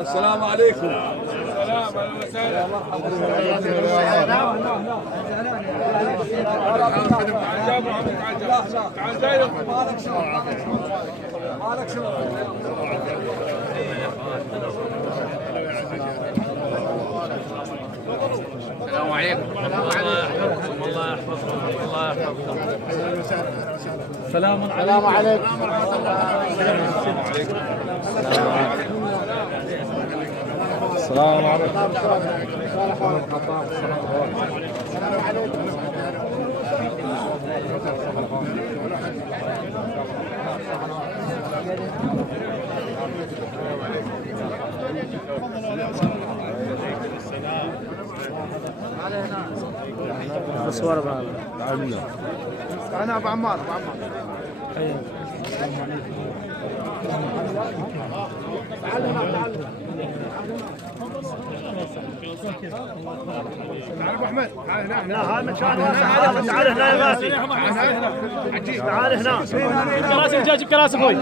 السلام عليكم. السلام عليكم. الله يحفظكم. الله يحفظكم. السلام عليكم. السلام عليكم. الصور بقى. أنا أبو عمار. تعال ابو احمد، تعال هنا. لا هذا مكان واسع. تعال هنا يا غازي. تعال هنا. كراسي جاي جيب كراسي ابوي.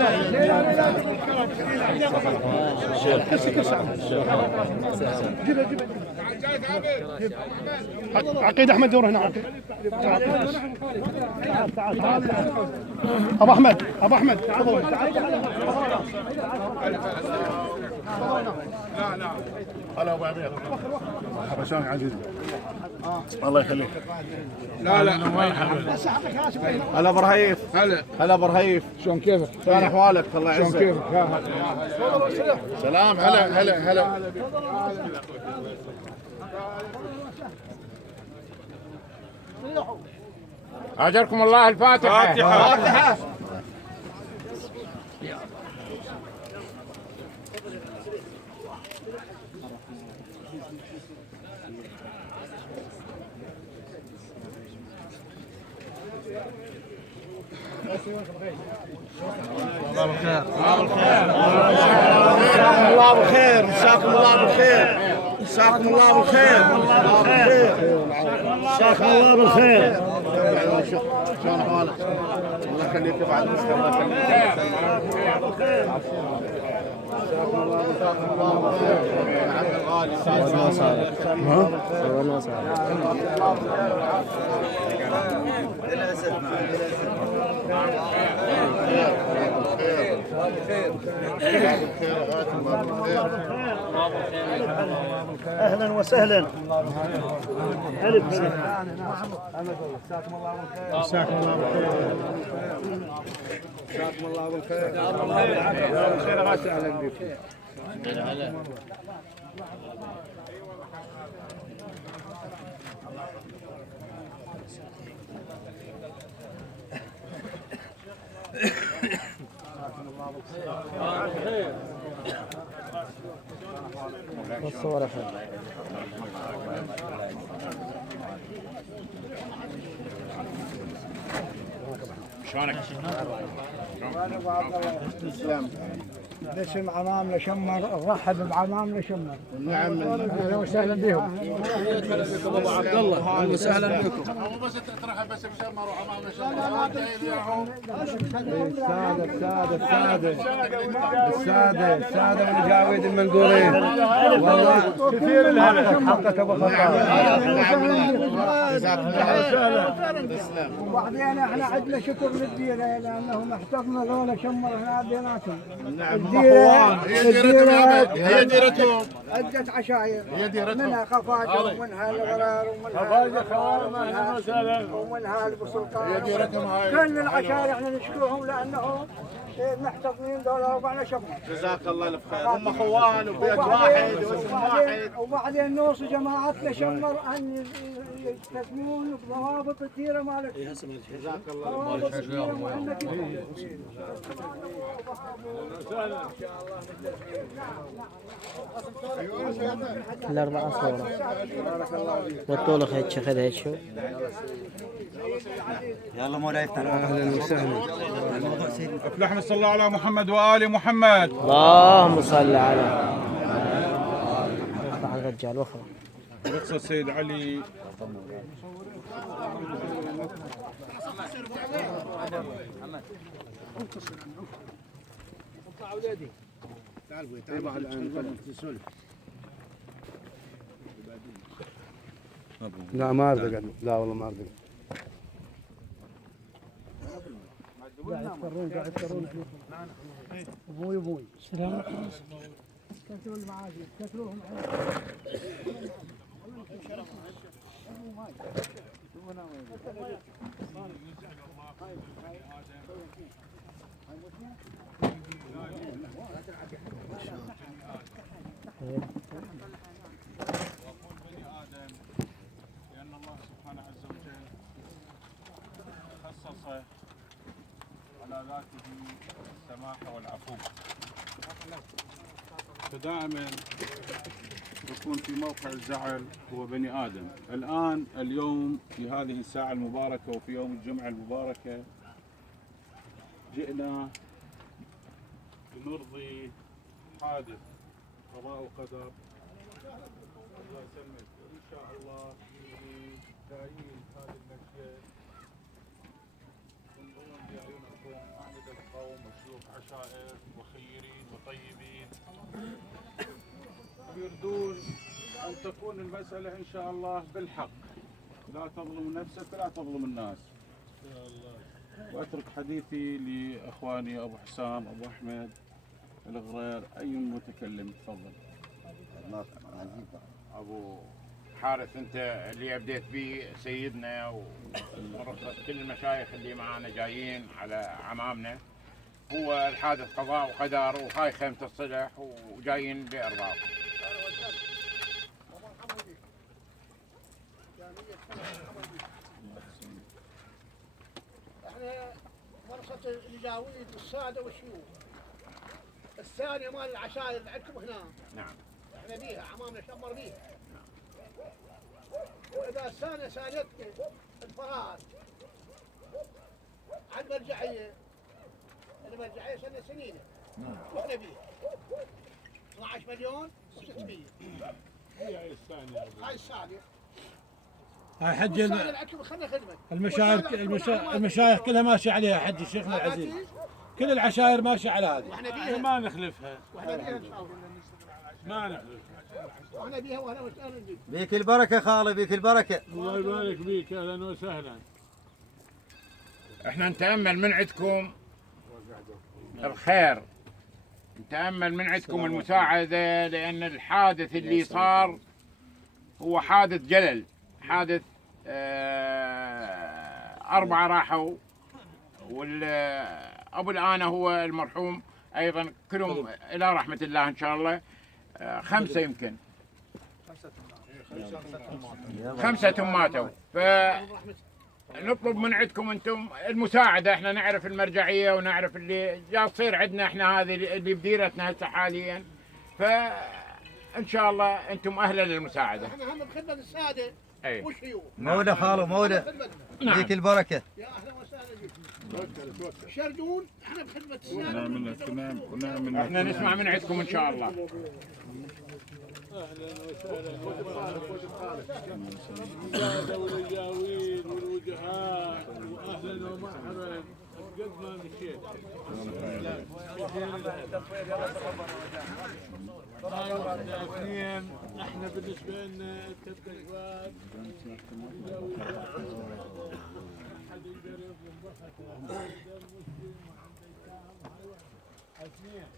عقيد احمد دور هنا. تعال ابو احمد. تفضل. لا هلا ابو عبيد. مرحبا شلونك عزيزي؟ الله يخليك. لا هلا ابو رهيف. هلا ابو رهيف. شلون كيفك؟ شلون احوالك؟ الله يعزك. شلون كيفك؟ سلام. هلا أجركم الله. الفاتحة. الله بالخير. مساكم الله بالخير. مساكم الله بالخير. مساكم الله بالخير. شلون احوالك؟ الله يخليك. بعد مسك الله يخليك. مساكم الله بالخير. عبد الغالي. اهلا وسهلا. هلا مساكم الله بالخير. مساكم الله بالخير. مساكم الله بالخير. خير غاسل. اهلا بكم. هلا. الصور شلونك؟ تسلم. نسم عمامنا شمر، نرحب بعمامنا شمر. نعم. اهلا وسهلا بهم. ابو عبد الله. اهلا وسهلا بكم. مو بس ترحب بس بشمر وعمامنا شمر. السادة والجاويد المنقورين. والله كثير الهلا. حقك ابو خطاب. وبعدين احنا عندنا شكر للديره لانهم احتضنوا ذولا شمر هنا بيناتهم. نعم. هي ديرتهم. عدة عشاير. هي ديرتهم. منها خفاجة ومنها الغرار ومنها البسلطان. هي ديرتهم هاي. كل العشاير احنا نشكرهم لانهم محتضنين ذولا 4 شمر. جزاك الله الف خير. هم اخوان وبيت واحد واسم واحد. وبعدين نوصي جماعتنا شمر ان يلتزمون بضوابط كثيره مالك. جزاك الله ضوابط كثيره مهمه جدا. الأربعة صورة والطول خذ هيك شو. يلا مولاي اهلا وسهلا. افلحنا صلى الله على محمد وآل محمد. اللهم صل على الرجال وخر. رخصة السيد علي. لا ما ارضى، لا والله ما ارضى. قاعد يفطرون ابوي ابوي سلام كثروا المعاجم كثروهم لأن الله سبحانه عز وجل خصص على ذاته السماحة والعفو، فدائما يكون في موقع الزعل هو بني آدم. الآن اليوم في هذه الساعة المباركة وفي يوم الجمعة المباركة جئنا لنرضي حادث قضاء وقدر الله يسلمك. وإن شاء الله جايين هذه المشية تنظرون بعيونكم أعمدة القوم وشيوخ عشائر وخيرين وطيبين يريدون أن تكون المسألة إن شاء الله بالحق، لا تظلم نفسك ولا تظلم الناس. وأترك حديثي لأخواني أبو حسام أبو أحمد الغرير. أي متكلم تفضل. ابو حارث، انت اللي ابديت به سيدنا ورخص كل المشايخ اللي معانا جايين على عمامنا، هو الحادث قضاء وقدر وهاي خيمة الصلح وجايين بإرضاء. احنا ورثة الجاويد والسادة والشيوخ. الثانية مال العشائر اللي عندكم هنا. نعم. احنا بيها عمامنا شمر بيها. واذا الثانية سالتنا الفراد عن مرجعية، المرجعية سنة سنين واحنا بيها 12 مليون و600. هي الثانية. هاي الثانية. هاي حج خلنا خدمة. المشايخ كلها ماشية عليها حج شيخنا العزيز. كل العشائر ماشية على هذه. واحنا بيها ما نخلفها. واحنا بيها ان شاء الله. ما نخلفها. واحنا بيها واهلا وسهلا بك. بيك البركة خالي، بيك البركة. الله يبارك بيك، اهلا وسهلا. احنا نتأمل من عندكم الخير، نتأمل من عندكم المساعدة، لأن الحادث اللي صار هو حادث جلل، حادث 4 راحوا، والأبو الآن هو المرحوم أيضا كلهم إلى رحمة الله إن شاء الله. 5 يمكن 5 ماتوا. فنطلب من عندكم أنتم المساعدة. احنا نعرف المرجعية ونعرف اللي جا تصير عندنا احنا هذه اللي بديرتنا هسه حاليا، فإن شاء الله أنتم أهلا للمساعدة. احنا هم بخدمة السادة والشيوخ. مولى خالو مولى. بيك البركة. يا اهلا وسهلا بك. شردون احنا بخدمة السادة. احنا نسمع من عندكم ان شاء الله. اهلا وسهلا والجاويد والوجهاء، واهلا ومرحبا قد ما مشيت. اثنين احنا بالنسبه لنا تبقى شباب حد يقدر يظلم بخته، يقدر مسلم وعنده ايتام. اثنين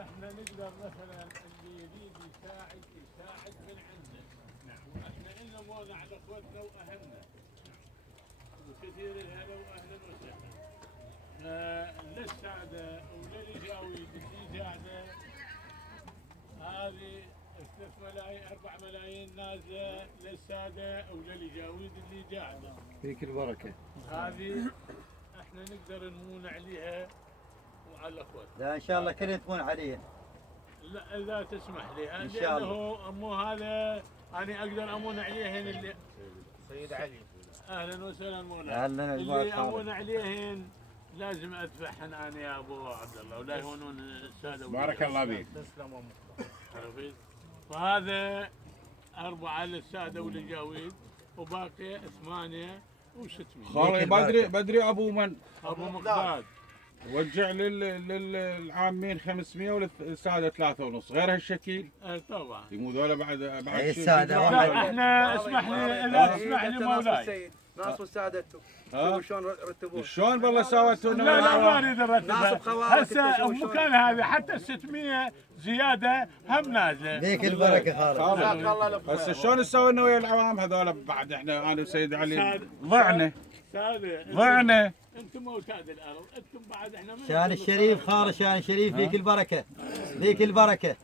احنا نقدر مثلا اللي يريد يساعد من عنده. واحنا إلنا موضع على اخوتنا واهلنا وكثير الهلا واهلا وسهلا. للسعده وللجاويد اللي قاعده هذه ملايين 4 ملايين نازله للساده وللجاويد اللي قاعده. فيك البركه. هذه احنا نقدر نمون عليها وعلى الاخوات. لا ان شاء الله كلنا تكون عليه. لا اذا تسمح لي ان شاء الله. لانه مو هذا انا اقدر امون عليهن اللي سيد علي. اهلا وسهلا مولانا. اهلا اللي امون عليهن لازم ادفعهن انا يا ابو عبد الله ولا يهونون الساده. بارك الله فيك. تسلم عرفت؟ فهذا 4 للساده وللجاويد وباقي 8 و600. خالي بدري ابو من؟ ابو مقداد. وجع للعامين 500 وللساده 3.5 غير هالشكل. طبعا. مو ذولا بعد الساده. لا احنا اسمح لي اذا تسمح لي مولاي. ناس وسادته. شلون رتبوه؟ شلون والله سويتوا؟ لا ما اريد ارتبها. هسه المكان هذا حتى 600 زياده هم نازله. فيك البركه خالد. هسه شلون سوينا ويا العوام هذول بعد احنا انا وسيد علي ضعنا. انتم اوتاد الارض، انتم بعد احنا شان الشريف خالد، شان الشريف فيك البركه. فيك البركه.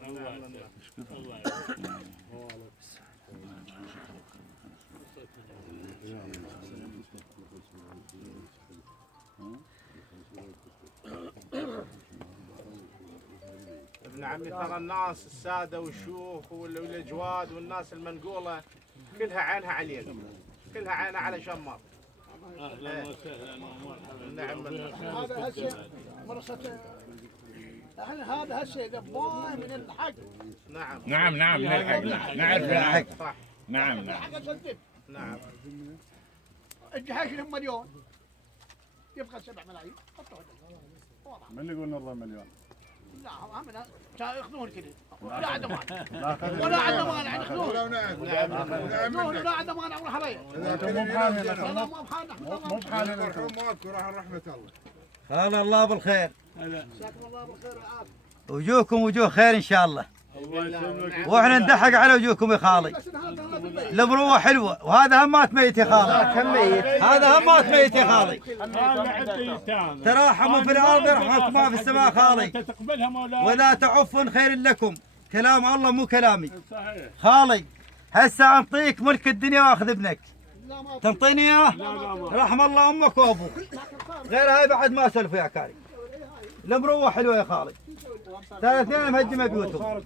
ابن عمي ترى الناس الساده والشيوخ والاجواد والناس المنقوله كلها عينها عليكم، كلها عينها على شمر. اهلا وسهلا ومرحبا. نعم. هذا هسه مرصة احنا هذا هسه ذبان من الحق. نعم من الحق. نعرف الحق. صح. نعم. الحق صدق. نعم. الجحش مليون يبقى 7 ملايين. من اللي يقول نرضى مليون؟ لا هم ياخذون كذا ولا عنده مال ولا عنده مال ياخذون. ولا عنده مال ولا حبايب. مو بحالنا. لا مو بحالنا. مو بحالنا. مالكم راح رحمه الله. قال الله بالخير. جزاكم الله بالخير والعافيه. وجوهكم وجوه خير ان شاء الله. واحنا ندحق على وجوهكم يا خالي. المروه حلوه وهذا همات ميت يا خالي. هذا همات ميت يا خالي. تراحموا في الارض يرحمكم ما في السماء خالي. ولا تعفون خير لكم. كلام الله مو كلامي. خالي هسه انطيك ملك الدنيا واخذ ابنك. تنطيني اياه؟ رحم الله امك وابوك. غير هاي بعد ما سلفوا يا كاري. المروه حلوه يا خالي. ترى اثنين مهدمه بيوتهم.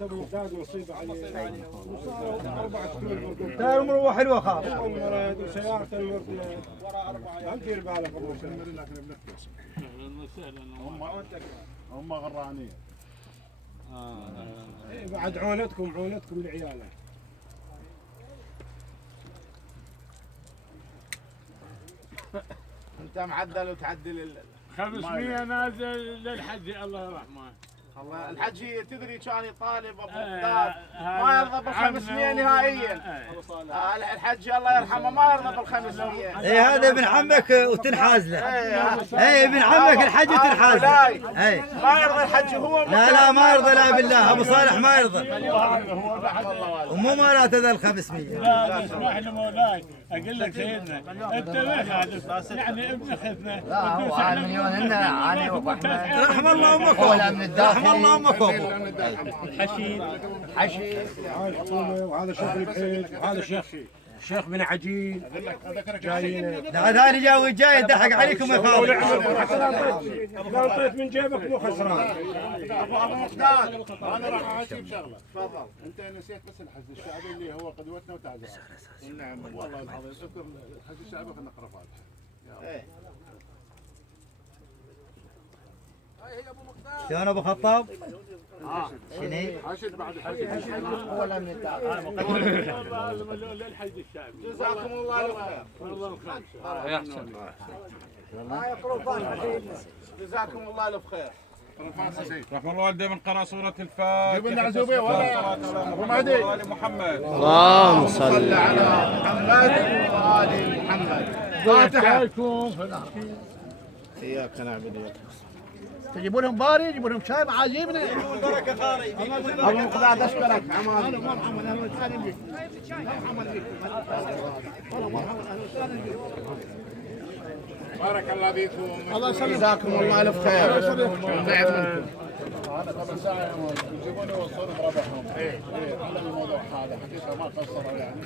ترى المروه حلوه خالص. هم غرانين. بعد عونتكم لعياله. انت معدل وتعدل 500 نازل للحج الله يرحمه. الله الحجي تدري كان يطالب ابو مقداد ما يرضى بال 500 نهائيا. الحجي الله يرحمه ما يرضى بال 500. اي هذا ابن عمك وتنحاز له. اي ابن عمك الحج وتنحاز له. اي ما يرضى الحجي هو. لا ما يرضى لا بالله ابو صالح ما يرضى. ومو مالات هذا ال 500. لا اسمح لي مولاي اقول لك سيدنا انت ما يعني ابن خذنا. لا هو على المليون هنا رحم الله امك رحم الله امك وابوك. حشيد وهذا شيخ البحيث وهذا شيخ من عجين جايين. هذا جاوي جاي يضحك عليكم يا خالد. لو طيت من جيبك مو خسران. ابو مقداد انا راح اعطيك شغله. تفضل. انت نسيت بس الحج الشعبي اللي هو قدوتنا وتعزينا. نعم والله العظيم اذكر الحج الشعبي خلينا نقرا فاتحه. شلون ابو خطاب؟ شنو؟ حشد بعد حشد ولا من للحج الشعبي. جزاكم الله الخير. والله الخير. يحسن. جزاكم الله الخير. رحم الله والديه من قرأ سورة الفاتحة. جيب لنا عزوبيه ولا ابو مهدي. محمد. اللهم صل على محمد وآل محمد. فاتحة. إياك نعبد وإياك تجيبوا لهم باري يجيبوا لهم شاي معازيبنا. البركه خالي. ابو مقداد اشكرك مرحبا اهلا وسهلا بك. مرحبا بك. مرحبا اهلا وسهلا بك. بارك الله فيكم. الله يسلمك. جزاكم الله الف خير. نعم منكم. انا قبل ساعه يجيبوني يوصلوني بربحهم. ايه على الموضوع هذا حقيقه ما قصروا يعني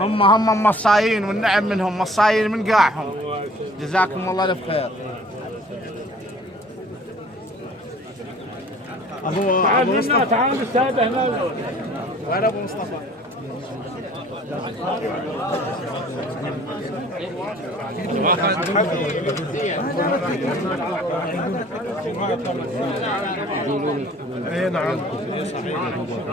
هم مصايين والنعم منهم مصايين من قاعهم. جزاكم الله الف خير. تعال هنا تعال الساده هنا. وين ابو مصطفى؟ اي نعم.